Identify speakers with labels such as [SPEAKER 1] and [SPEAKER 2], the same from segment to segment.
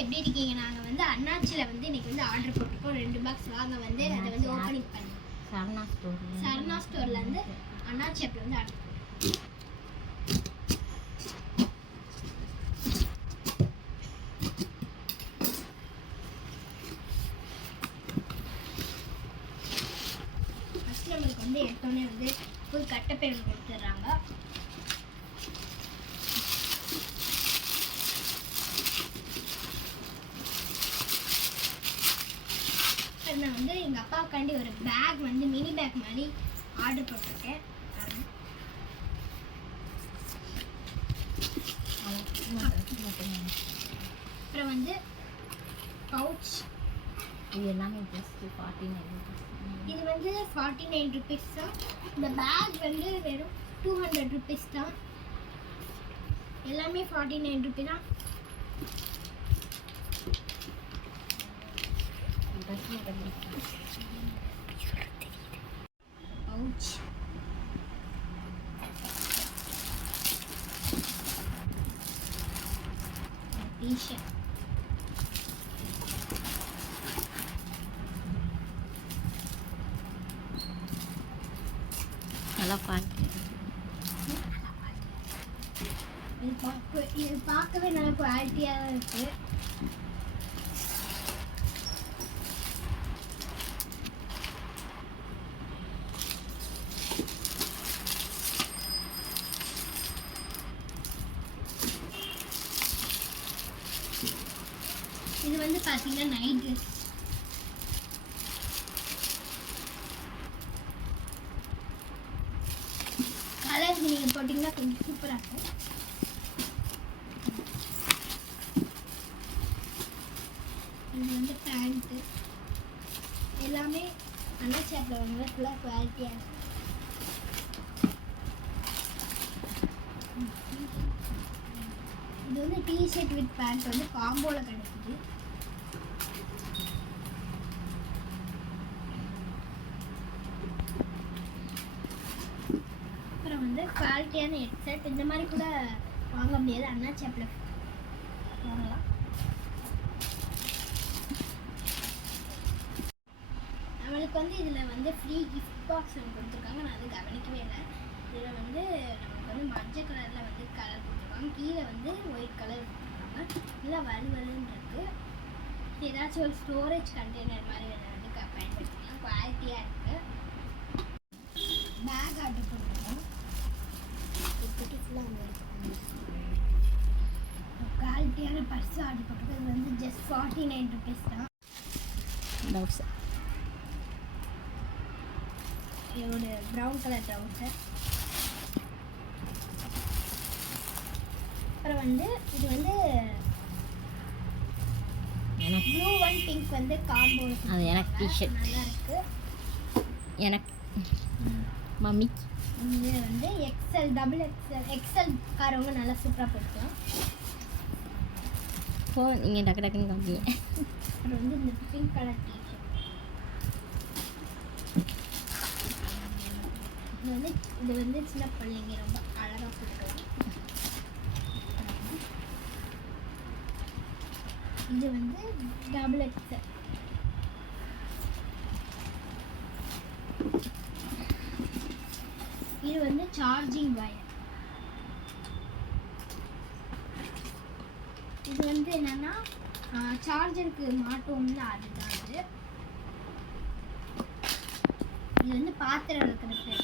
[SPEAKER 1] எப்படி இருக்கீங்க? நாங்கள் வந்து அண்ணாச்சியில் வந்து இன்னைக்கு வந்து ஆர்டர் போட்டிருக்கோம். ரெண்டு பாக்ஸ் வாங்க வந்து அதை வந்து ஓப்பனிங் பண்ணோம்
[SPEAKER 2] சரணா ஸ்டோர்
[SPEAKER 1] சரணா ஸ்டோர்ல இருந்து. அண்ணாச்சி ஆப்பில் வந்து ஆர்டர் ஃபர்ஸ்ட் நம்மளுக்கு வந்து எடுத்தோடனே வந்து ஃபுல் கட்டப்பேன் கொடுத்துட்றாங்க நான் வந்து எங்கள் அப்பாவுக்காண்டி ஒரு பேக் வந்து மினி பேக் மாதிரி ஆர்டர் போட்டிருக்கேன். அப்புறம் வந்து பவுச்
[SPEAKER 2] இது எல்லாமே ஜஸ்ட் ஃபார்ட்டி நைன்
[SPEAKER 1] இது வந்து ஃபார்ட்டி நைன் ருபீஸ் தான். இந்த பேக் வந்து வெறும் டூ ஹண்ட்ரட் ருபீஸ் தான். எல்லாமே ஃபார்ட்டி நைன் ருபி தான். பவுச்
[SPEAKER 2] நல்லா பார்த்து
[SPEAKER 1] இது பார்க்கவே நல்ல குவாலிட்டியாக தான் பார்த்தீங்கன்னா நைட் ட்ரெஸ் கலர் நீங்கள் போட்டிங்கன்னா கொஞ்சம் சூப்பராக இருக்கும். இது வந்து பேண்ட்டு எல்லாமே நல்ல சேப்பில் வாங்கினா ஃபுல்லாக குவாலிட்டியாக இருக்கும். இது வந்து டிஷர்ட் வித் பேண்ட் வந்து காம்போவில் கிடைக்குது அப்புறம் வந்து குவாலிட்டியான ஹெட்செட் இந்த மாதிரி கூட வாங்க முடியாது. அண்ணா சேப்பில் வாங்கலாம். நம்மளுக்கு வந்து இதில் வந்து ஃப்ரீ கிஃப்ட் பாக்ஸ் ஒன்று கொடுத்துருக்காங்க. நான் அது கவனிக்கவே இல்லை. இதில் வந்து நமக்கு வந்து மஞ்சள் கலரில் வந்து கலர் கொடுத்துருக்காங்க. கீழே வந்து ஒயிட் கலர் கொடுத்துருக்காங்க. இல்லை வலுவலுன்னு இருக்குது ஏதாச்சும் ஒரு ஸ்டோரேஜ் கண்டெய்னர் மாதிரி வந்து க- பயன்படுத்திக்கலாம் குவாலிட்டியாக இருக்குது பேக் ஆர்டர் பண்ணிருக்கோம் குவாலிட்டியான பர்ஸ் ஆர்டர் பண்ணிருக்கோம் இது வந்து ஜஸ்ட் ஃபார்ட்டி நைன் ருபீஸ் தான்
[SPEAKER 2] டவுட்ஸ்
[SPEAKER 1] இதோட ப்ரௌன் கலர் ட்ரவுசர் அப்புறம் வந்து இது வந்து
[SPEAKER 2] எனக்கு
[SPEAKER 1] ப்ளூ அண்ட் பிங்க் வந்து காம்போ
[SPEAKER 2] அது எனக்கு t-shirt.
[SPEAKER 1] நல்லா இருக்கு.
[SPEAKER 2] எனக்கு மம்மி.
[SPEAKER 1] இது வந்து எக்ஸல் டபுள் எக்ஸல் எக்ஸல் காரவங்க நல்லா சூப்பராக போட்டுக்கலாம்
[SPEAKER 2] போ நீங்கள் டக்கு டக்குன்னு காமிங்க.
[SPEAKER 1] அப்புறம் வந்து இந்த பிங்க் கலர் டிஷர்ட் இது வந்து இது வந்து சின்ன பிள்ளைங்க ரொம்ப அழகாக போட்டுக்கலாம் இது வந்து டபுள் எக்ஸல் இது வந்து சார்ஜிங் வயர் இது வந்து என்னன்னா சார்ஜருக்கு மாட்டோம்ல அதுதான் இது. இது வந்து பாத்திரம் இருக்கிறது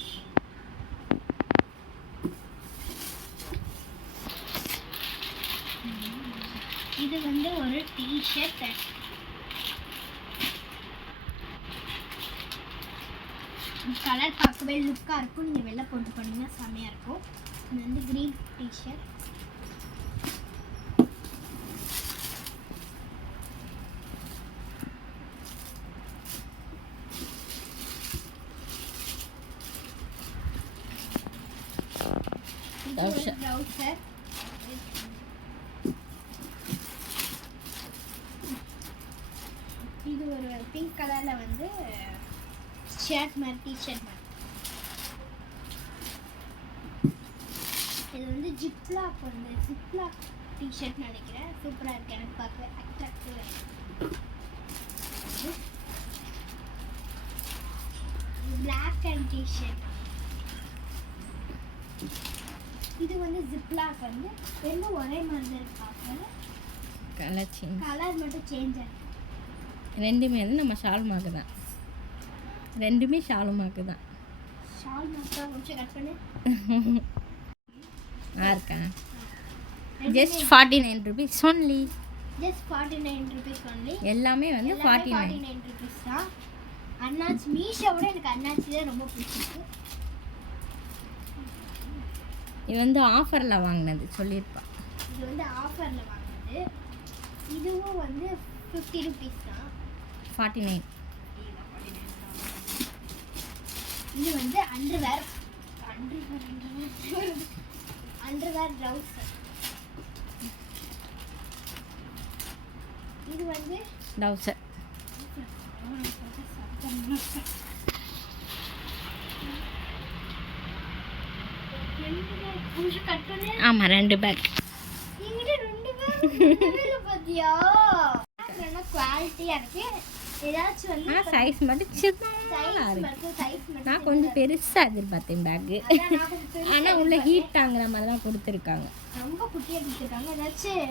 [SPEAKER 1] இது வந்து ஒரு டிஷர்ட் கலர் பார்க்கவே லுக்காக இருக்கும். நீங்கள் வெளில போட்டு போனீங்கன்னா செம்மையாக இருக்கும். இது வந்து க்ரீன் டிஷர்ட். ட்ரௌசர் இது ஒரு பிங்க் கலரில் வந்து ஷர்ட் மாதிரி டிஷர்ட் மாதிரி இது வந்து ஜிப்லாக் வந்து ஜிப்லாக் டிஷர்ட் நினைக்கிறேன். சூப்பராக இருக்கு. எனக்கு பார்க்க அட்ராக்டிவ் பிளாக் அண்ட் டிஷர்ட் இது வந்து ஜிப்லாக் வந்து ரெண்டும் ஒரே மாதிரி இருக்கு
[SPEAKER 2] கலர் சேஞ்ச்
[SPEAKER 1] கலர் மட்டும் சேஞ்ச் ஆகுது
[SPEAKER 2] ரெண்டுமே வந்து நம்ம ஷால்மாக்கு தான். ரெண்டுமே ஷாலுமாக்கு தான். ஆ இருக்கா? Just forty nine rupees only
[SPEAKER 1] just forty nine rupees only
[SPEAKER 2] எல்லாமே வந்து ஃபார்ட்டி நைன்
[SPEAKER 1] ருபீஸ் தான். அண்ணாச்சி மீஷோவோட எனக்கு அண்ணாச்சி தான் ரொம்ப பிடிச்சிருக்கு.
[SPEAKER 2] இது வந்து ஆஃபரில் வாங்கினது சொல்லியிருப்பா.
[SPEAKER 1] இது வந்து ஆஃபரில் வாங்கினது. இதுவும் வந்து ஃபிஃப்டி ருபீஸ் தான்.
[SPEAKER 2] ஃபார்ட்டி நைன்
[SPEAKER 1] இது வந்து அண்டர்வேர் அண்டர்வேர் அண்டர்வேர் ட்ரவுசர் இது வந்து பண்ணு
[SPEAKER 2] ஆமாம் ரெண்டு பேக்
[SPEAKER 1] குவாலிட்டியா இருக்கு. ஏதாச்சும்
[SPEAKER 2] சைஸ் மட்டும் சின்னதாக
[SPEAKER 1] சைஸ்
[SPEAKER 2] இருக்கு. நான் கொஞ்சம் பெருசாக எதிர்பார்த்தேன் பேக்கு ஆனால் உள்ள ஹீட் தாங்குற மாதிரி தான் கொடுத்துருக்காங்க.
[SPEAKER 1] ரொம்ப குட்டியா கொடுத்துருக்காங்க. ஏதாச்சும்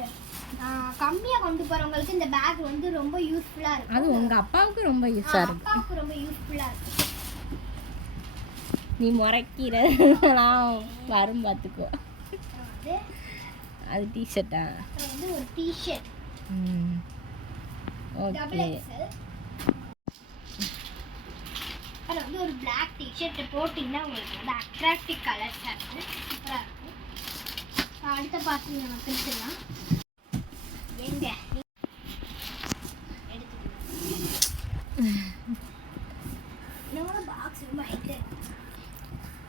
[SPEAKER 1] கம்மியா கொண்டு போறவங்களுக்கு இந்த பேக் வந்து ரொம்ப யூஸ்ஃபுல்லா இருக்கும்.
[SPEAKER 2] அது உங்கள் அப்பாவுக்கு ரொம்ப யூஸாக இருக்கும்.
[SPEAKER 1] அப்பாவுக்கு ரொம்ப யூஸ்ஃபுல்லா இருக்கும்.
[SPEAKER 2] நீ முறைக்கிறதெல்லாம் வரும் பார்த்துக்கோ. அது டிஷர்ட்டா
[SPEAKER 1] வந்து ஒரு டிஷர்ட்
[SPEAKER 2] ம்.
[SPEAKER 1] டபுள்
[SPEAKER 2] ஓகே
[SPEAKER 1] அப்புறம் வந்து ஒரு பிளாக் டிஷர்ட் போட்டிங்கன்னா உங்களுக்கு வந்து அட்ராக்டிவ் கலர்ஸாக இருக்குது சூப்பராக இருக்கும் அடுத்த பார்த்து நம்ம பிரிச்சுலாம் எங்க?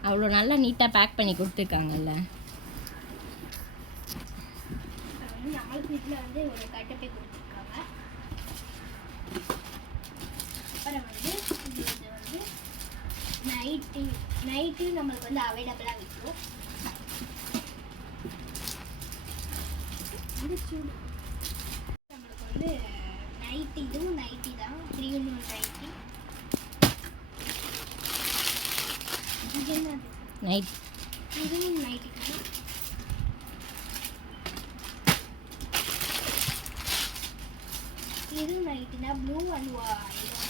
[SPEAKER 2] அவ்வளோ நல்லா நீட்டாக பேக் பண்ணி கொடுத்துருக்காங்கல்ல.
[SPEAKER 1] நம்மளுக்கு வீட்டில் வந்து ஒரு கட்டப்பை கொடுத்துருக்காங்க. அப்புறம் வந்து நைட்டி நைட்டு நம்மளுக்கு வந்து அவைலபிளாக விற்கும் நம்மளுக்கு வந்து நைட்டி இதுவும் நைட்டி தான். த்ரீ ஒன் ஒன் நைட்டி இது என்னது
[SPEAKER 2] நைட்
[SPEAKER 1] இதுவும் நைட்டி தான். இதுவும் நைட்டி தான். ப்ளூ அண்ட் இதுவும் நைட்டி தான் டூ இன்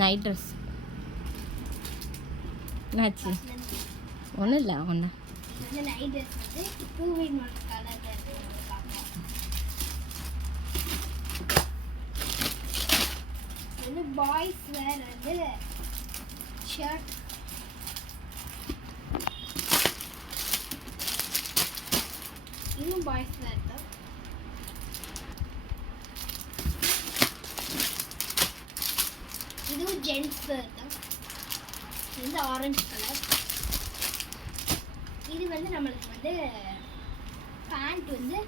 [SPEAKER 2] நைட் ட்ரெஸ் என்னாச்சு ஒன்றும் இல்லை ஒன்று
[SPEAKER 1] பாய்ஸ் வேர் வந்து ஷர்ட் இதுவும் பாய்ஸ் வேர் தான். இதுவும் ஜென்ஸ் வேர் தான் இது வந்து ஆரஞ்சு கலர் இது வந்து நம்மளுக்கு வந்து பேண்ட் வந்து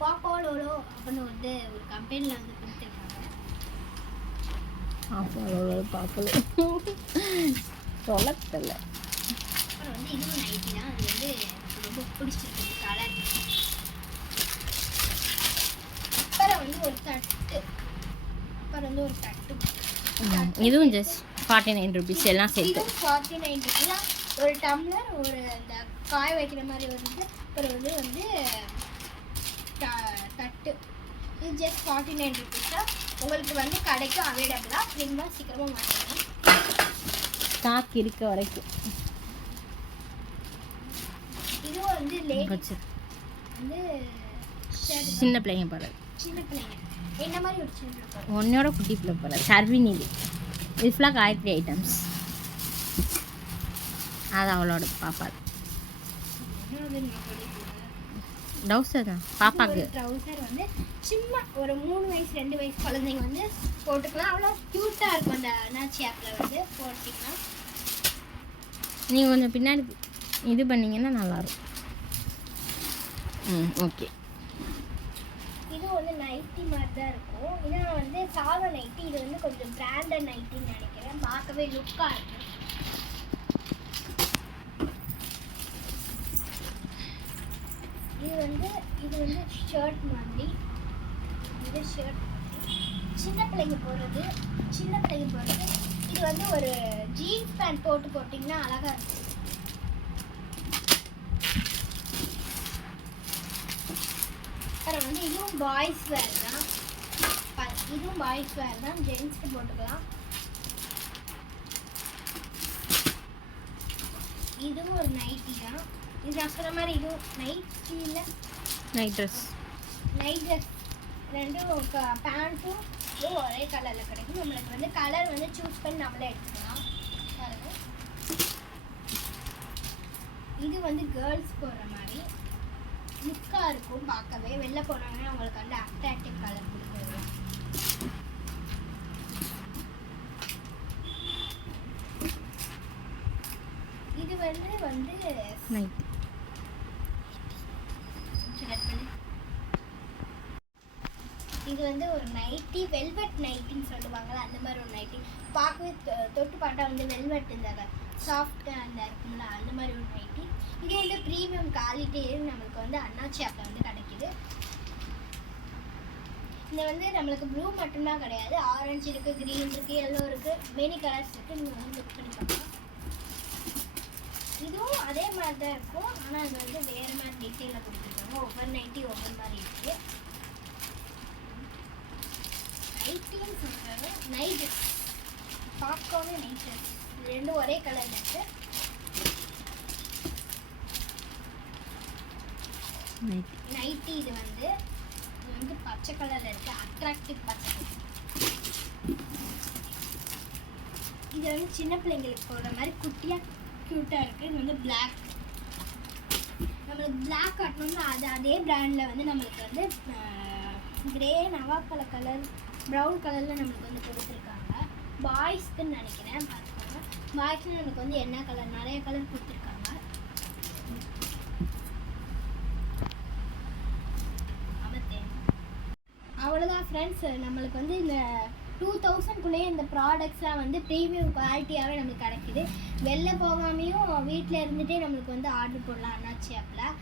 [SPEAKER 1] பாப்பாலோலோ அப்படின்னு வந்து ஒரு கம்பெனியில் வந்து கொடுத்துருக்காங்க.
[SPEAKER 2] அவ்வளோ பார்க்கல சொல்லத்தல
[SPEAKER 1] அப்புறம் வந்து இதுவும் நைட்டி தான். அது வந்து ரொம்ப பிடிச்சிருக்கு. கலர் அப்புறம் வந்து ஒரு தட்டு. அப்புறம் வந்து ஒரு தட்டு.
[SPEAKER 2] இதுவும் ஜஸ்ட் ஃபார்ட்டி நைன் ருபீஸ் எல்லாம் சேர்த்து.
[SPEAKER 1] ஃபார்ட்டி நைன் ருபீஸ் ஒரு டம்ளர் ஒரு அந்த காய வைக்கிற மாதிரி வந்து அப்புறம் வந்து வந்து தட்டு. இது ஜஸ்ட் ஃபார்ட்டி நைன் ருபீஸ் தான். உங்களுக்கு வந்து கடைக்கும் அவைலபிளாக நீங்க சீக்கிரமாக வாங்கிக்கலாம்
[SPEAKER 2] ஸ்டாக் இருக்க வரைக்கும்.
[SPEAKER 1] இதுவும் வந்து லேடி வந்து.
[SPEAKER 2] சின்ன பிள்ளைங்க போகிறது
[SPEAKER 1] சின்ன பிள்ளைங்க. என்ன மாதிரி ஒரு சின்ன பிள்ளை
[SPEAKER 2] உன்னையோட குட்டி பிள்ளை போகிறது சர்வினி இது இது ஃபுல்லாக காயத்ரி ஐட்டம்ஸ் அது அவளோட பாப்பா. டவுசர் தான். பாப்பாக்கு.
[SPEAKER 1] ட்ரௌசர் வந்து சும்மா ஒரு மூணு வயசு ரெண்டு வயசு குழந்தைங்க வந்து போட்டுக்கலாம். அவ்வளோ க்யூட்டாக இருக்கும் அந்த அண்ணாச்சி ஆப்பில் வந்து போட்டிங்கன்னா.
[SPEAKER 2] நீங்கள் கொஞ்சம் பின்னாடி இது பண்ணீங்கன்னா நல்லாயிருக்கும். ம் ஓகே
[SPEAKER 1] வந்து நைட்டி மாதிரி தான் இருக்கும் இது வந்து சாதா நைட்டி இது வந்து கொஞ்சம் பிராண்டட் நைட்டின்னு நினைக்கிறேன். பார்க்கவே லுக்காக இருக்கு. இது வந்து இது வந்து ஷர்ட் மாதிரி. இது ஷர்ட் சின்ன பிள்ளைங்க போடுறது சின்ன பிள்ளைங்க போடுறது. இது வந்து ஒரு ஜீன்ஸ் பேண்ட் போட்டு போட்டிங்கன்னா அழகாக இருக்கும். அப்புறம் வந்து இதுவும் பாய்ஸ் வேர் தான். இதுவும் பாய்ஸ் வேர் தான். ஜென்ஸ்க்கு போட்டுக்கலாம். இதுவும் ஒரு நைட்டி தான். இது சொன்ன மாதிரி இதுவும் நைட்டி இல்லை?
[SPEAKER 2] நைட் ட்ரெஸ்
[SPEAKER 1] நைட் ட்ரெஸ் ரெண்டும் பேண்ட்டும் இதுவும் ஒரே கலரில் கிடைக்கும். நம்மளுக்கு வந்து கலர் வந்து சூஸ் பண்ணி நம்மளே எடுத்துக்கலாம். பாருங்க. இது வந்து கேர்ள்ஸ் போடுற மாதிரி. லுக்காக இருக்கும் பார்க்கவே வெளில போனாங்கன்னா அவங்களுக்கு வந்து அட்ராக்டிவ் கலர் கொடுக்குறது இது வந்து வந்து
[SPEAKER 2] நைட்
[SPEAKER 1] select பண்ணு. இது வந்து ஒரு நைட்டி வெல்வெட் நைட்டின்னு சொல்லுவாங்களா அந்த மாதிரி ஒரு நைட்டி பார்க்கவே தொட்டு பார்த்தா வந்து வெல்வெட் இந்த சாஃப்டாக அந்த இருக்கும்ல அந்த மாதிரி ஒரு நைட்டி இது வந்து ப்ரீமியம் குவாலிட்டி நம்மளுக்கு வந்து அண்ணாச்சி ஆப்பில் வந்து கிடைக்குது. இது வந்து நம்மளுக்கு ப்ளூ மட்டும்தான் கிடையாது. ஆரஞ்சு இருக்குது க்ரீன் இருக்குது எல்லோ இருக்குது மெனி கலர்ஸ் இருக்குது நீங்கள் வந்து லுக் பண்ணி பார்க்கலாம் இதுவும் அதே மாதிரி தான் இருக்கும். ஆனால் அது வந்து வேறு மாதிரி டீட்டெயிலில் கொடுத்துருக்காங்க. ஒவ்வொரு நைட்டி ஒவ்வொரு மாதிரி இருக்குது நைட்டின்னு சொல்கிறாரு நைட்டு பாப்கார்னு நைட்டு ரெண்டும் ஒரே கலரில் இருக்குது நைட்டி இது வந்து இது வந்து பச்சை கலரில் இருக்குது அட்ராக்டிவ் பச்சை இது வந்து சின்ன பிள்ளைங்களுக்கு போடுற மாதிரி குட்டியாக க்யூட்டாக இருக்குது இது வந்து பிளாக் நம்மளுக்கு பிளாக் காட்டணும்னா அது அதே பிராண்டில் வந்து நம்மளுக்கு வந்து கிரே நவாப்பழ கலர் ப்ரௌன் கலரில் நம்மளுக்கு வந்து கொடுத்துருக்காங்க. பாய்ஸ்க்குன்னு நினைக்கிறேன் பார்த்துக்கோங்க. பாய்ஸ்க்கு நமக்கு வந்து என்ன கலர் நிறைய கலர் கொடுத்துருக்காங்க. அவ்வளோதான் ஃப்ரெண்ட்ஸ் நம்மளுக்கு வந்து இந்த டூ தௌசண்ட்குள்ளேயே இந்த ப்ராடக்ட்ஸ்லாம் வந்து ப்ரீமியம் குவாலிட்டியாகவே நம்மளுக்கு கிடைக்குது. வெளில போகாமையும் வீட்டில் இருந்துகிட்டே நம்மளுக்கு வந்து ஆர்டர் போடலாம் அண்ணாச்சி ஆப்பில்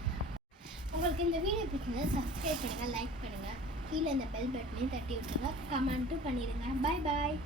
[SPEAKER 1] உங்களுக்கு இந்த வீடியோ பிடிச்சிருந்தா சப்ஸ்கிரைப் பண்ணுங்கள் லைக் பண்ணுங்கள் கீழே இந்த பெல் பட்டனையும் தட்டி விட்டுருங்க கமெண்ட்டும் பண்ணிடுங்க. Bye bye